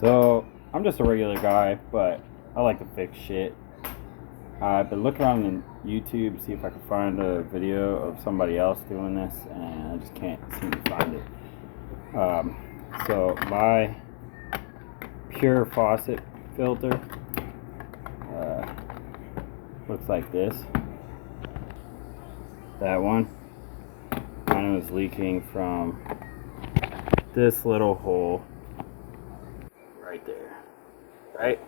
So, I'm just a regular guy, but I like to fix shit. I've been looking around on YouTube to see if I can find a video of somebody else doing this, and I just can't seem to find it. So, my Pur Faucet Filter looks like this. That one. Mine was leaking from this little hole right there, right?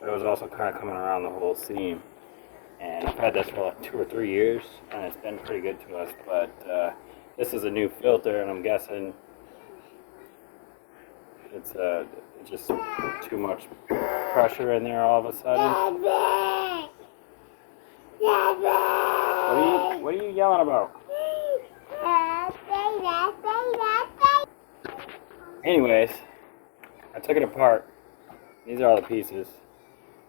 But it was also kind of coming around the whole seam. And I've had this for like 2 or 3 years, and it's been pretty good to us. But this is a new filter, and I'm guessing it's just too much pressure in there all of a sudden. What are you yelling about? Anyways, I took it apart. These are all the pieces.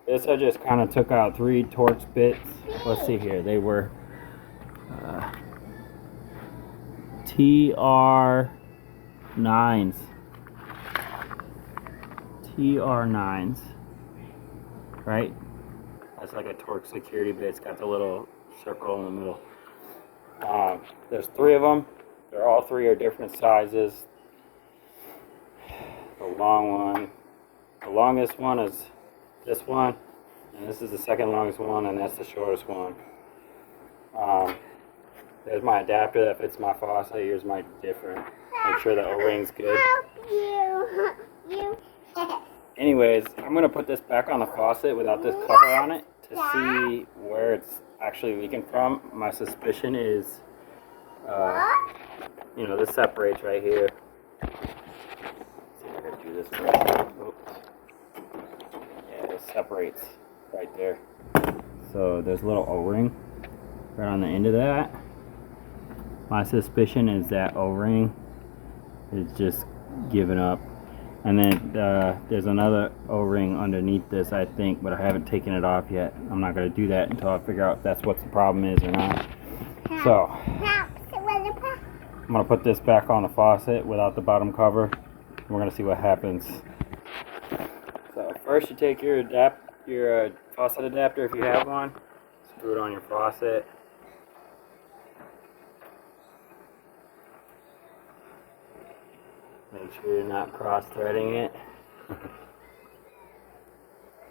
This I just kind of took out 3 torx bits. Let's see here. They were TR9s. TR9s. Right? That's like a torx security bit. It's got the little circle in the middle. There's 3 of them. They're all 3 are different sizes. The long one. The longest one is this one, and this is the second longest one, and that's the shortest one. There's my adapter that fits my faucet. Yours might be different. Make sure the O-ring's good. Anyways, I'm going to put this back on the faucet without this cover on it to see where it's actually leaking from. My suspicion is, this separates right here. Let's see if I can do this right. Oops. Yeah, it separates right there. So there's a little O-ring right on the end of that. My suspicion is that O-ring is just giving up. And then there's another O-ring underneath this, I think, but I haven't taken it off yet. I'm not going to do that until I figure out if that's what the problem is or not. So, I'm going to put this back on the faucet without the bottom cover. We're going to see what happens. So, first you take your faucet adapter if you have one. Screw it on your faucet. Make sure you're not cross-threading it.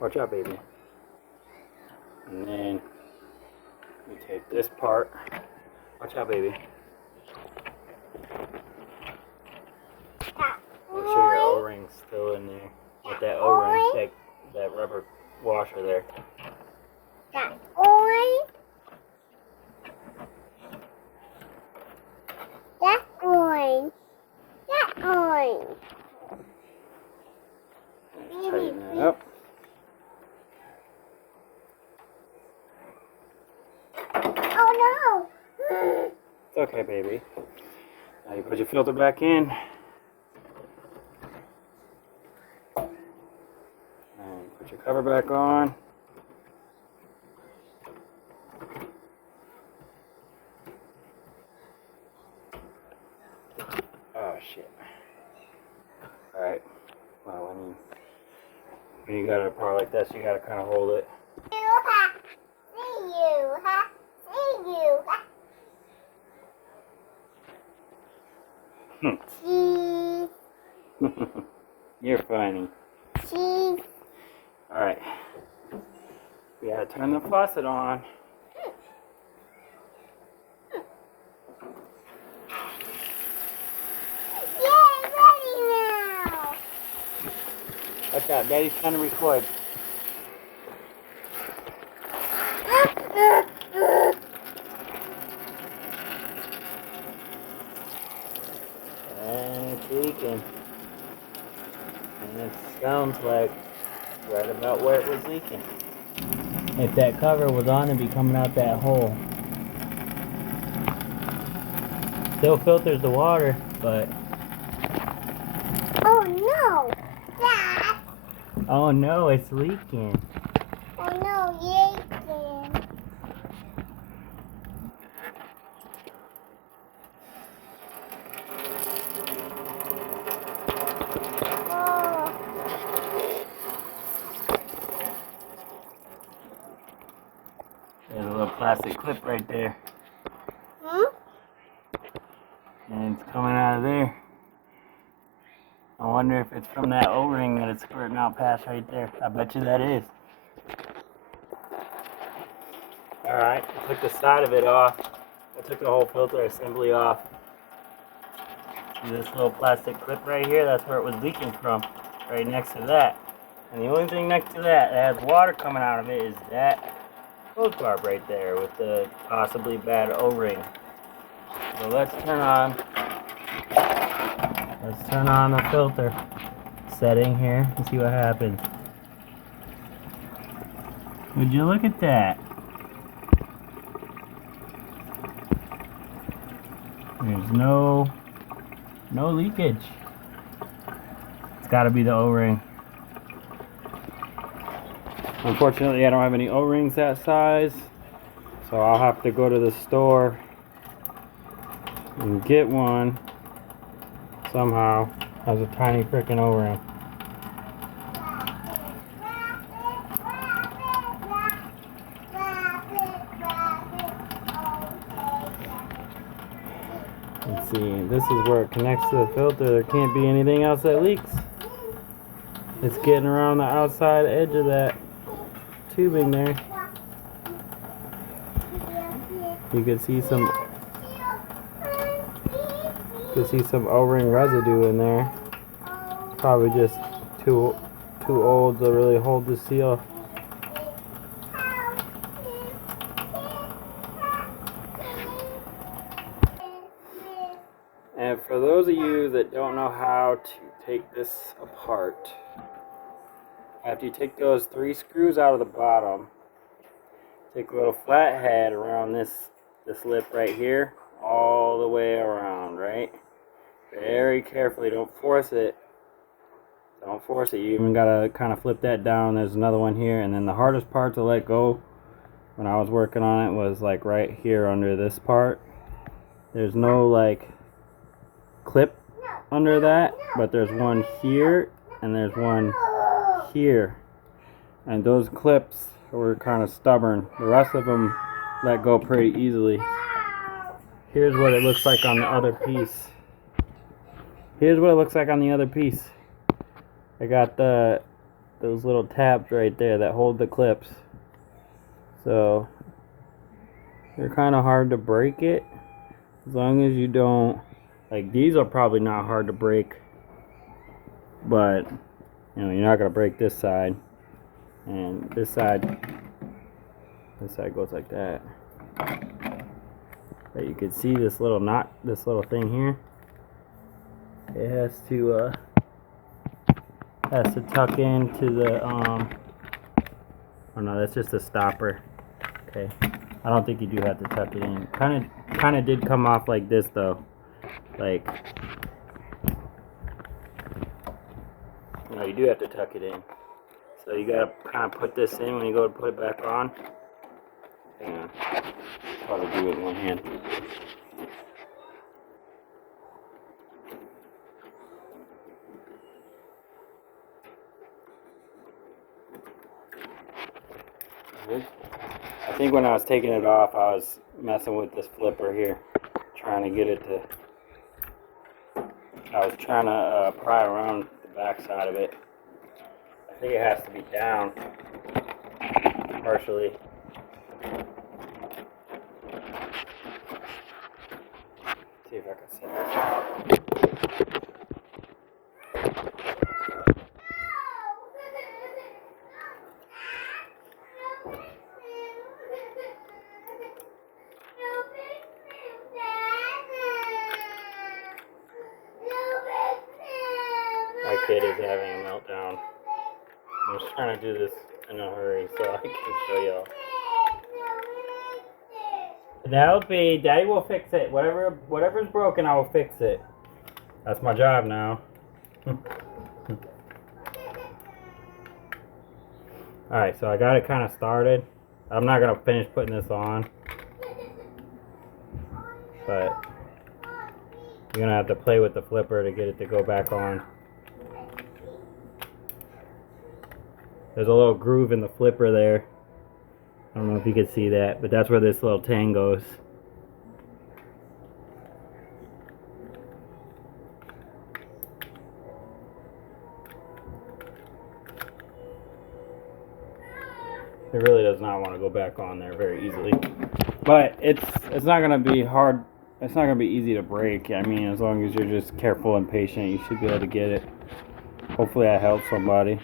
Watch out, baby. And then you take this part. Watch out, baby. Make sure your O-ring's still in there. With that O-ring, that rubber washer there. That orange. That orange. That orange. Tighten that up. Oh no! It's okay, baby. Now you put your filter back in. And put your cover back on. Oh shit. Alright. Well, when you got a part like this, you gotta kind of hold it. Cheese. You're funny. Cheese. Alright. We gotta turn the faucet on. Yay, ready now. Watch out, Daddy's trying to record. And it's leaking. And it sounds like right about where it was leaking. If that cover was on, it'd be coming out that hole. Still filters the water, but... Oh no! Dad! Oh no, it's leaking. Oh no, yay! Oh. plastic clip right there. Hmm? And it's coming out of there. I wonder if it's from that O-ring that it's squirting out past right there. I bet you that is. Alright, I took the side of it off. I took the whole filter assembly off. See this little plastic clip right here? That's where it was leaking from. Right next to that. And the only thing next to that has water coming out of it is that hose barb right there with the possibly bad O-ring. So let's turn on the filter setting here and see what happens. Would you look at that? There's no leakage. It's got to be the O-ring. Unfortunately, I don't have any O-rings that size, so I'll have to go to the store and get one somehow. Has a tiny freaking O-ring. Let's see, this is where it connects to the filter. There can't be anything else that leaks. It's getting around the outside edge of that tubing there. You can see some O-ring residue in there. Probably just too old to really hold the seal. And for those of you that don't know how to take this apart, after you take those 3 screws out of the bottom, take a little flathead around this lip right here, all the way around, right? Very carefully, don't force it. Don't force it. You even gotta kind of flip that down. There's another one here, and then the hardest part to let go when I was working on it was like right here under this part. There's no like clip under that, but there's one here and there's one here, and those clips were kind of stubborn. The rest of them let go pretty easily. Here's what it looks like on the other piece. Here's what it looks like on the other piece. I got those little tabs right there that hold the clips, so they're kind of hard to break it, as long as you don't, like, these are probably not hard to break, but you know, you're not gonna break this side, and this side goes like that. But you can see this little knot, this little thing here. It has to tuck into the oh no, that's just a stopper. Okay, I don't think you do have to tuck it in. Kind of did come off like this though, like, you know, you do have to tuck it in. So you gotta kind of put this in when you go to put it back on. And probably do it with one hand. I think when I was taking it off, I was messing with this flipper here, trying to get it to, I was trying to pry around the back side of it. I think it has to be down, partially. Let's see if I can set this. My kid is having a meltdown. I'm just trying to do this in a hurry so I can show y'all. That'll be, Daddy will fix it. Whatever's broken, I will fix it. That's my job now. Alright, so I got it kind of started. I'm not going to finish putting this on, but you're going to have to play with the flipper to get it to go back on. There's a little groove in the flipper there. I don't know if you can see that, but that's where this little tang goes. It really does not want to go back on there very easily. But it's not going to be hard. It's not going to be easy to break. I mean, as long as you're just careful and patient, you should be able to get it. Hopefully I help somebody.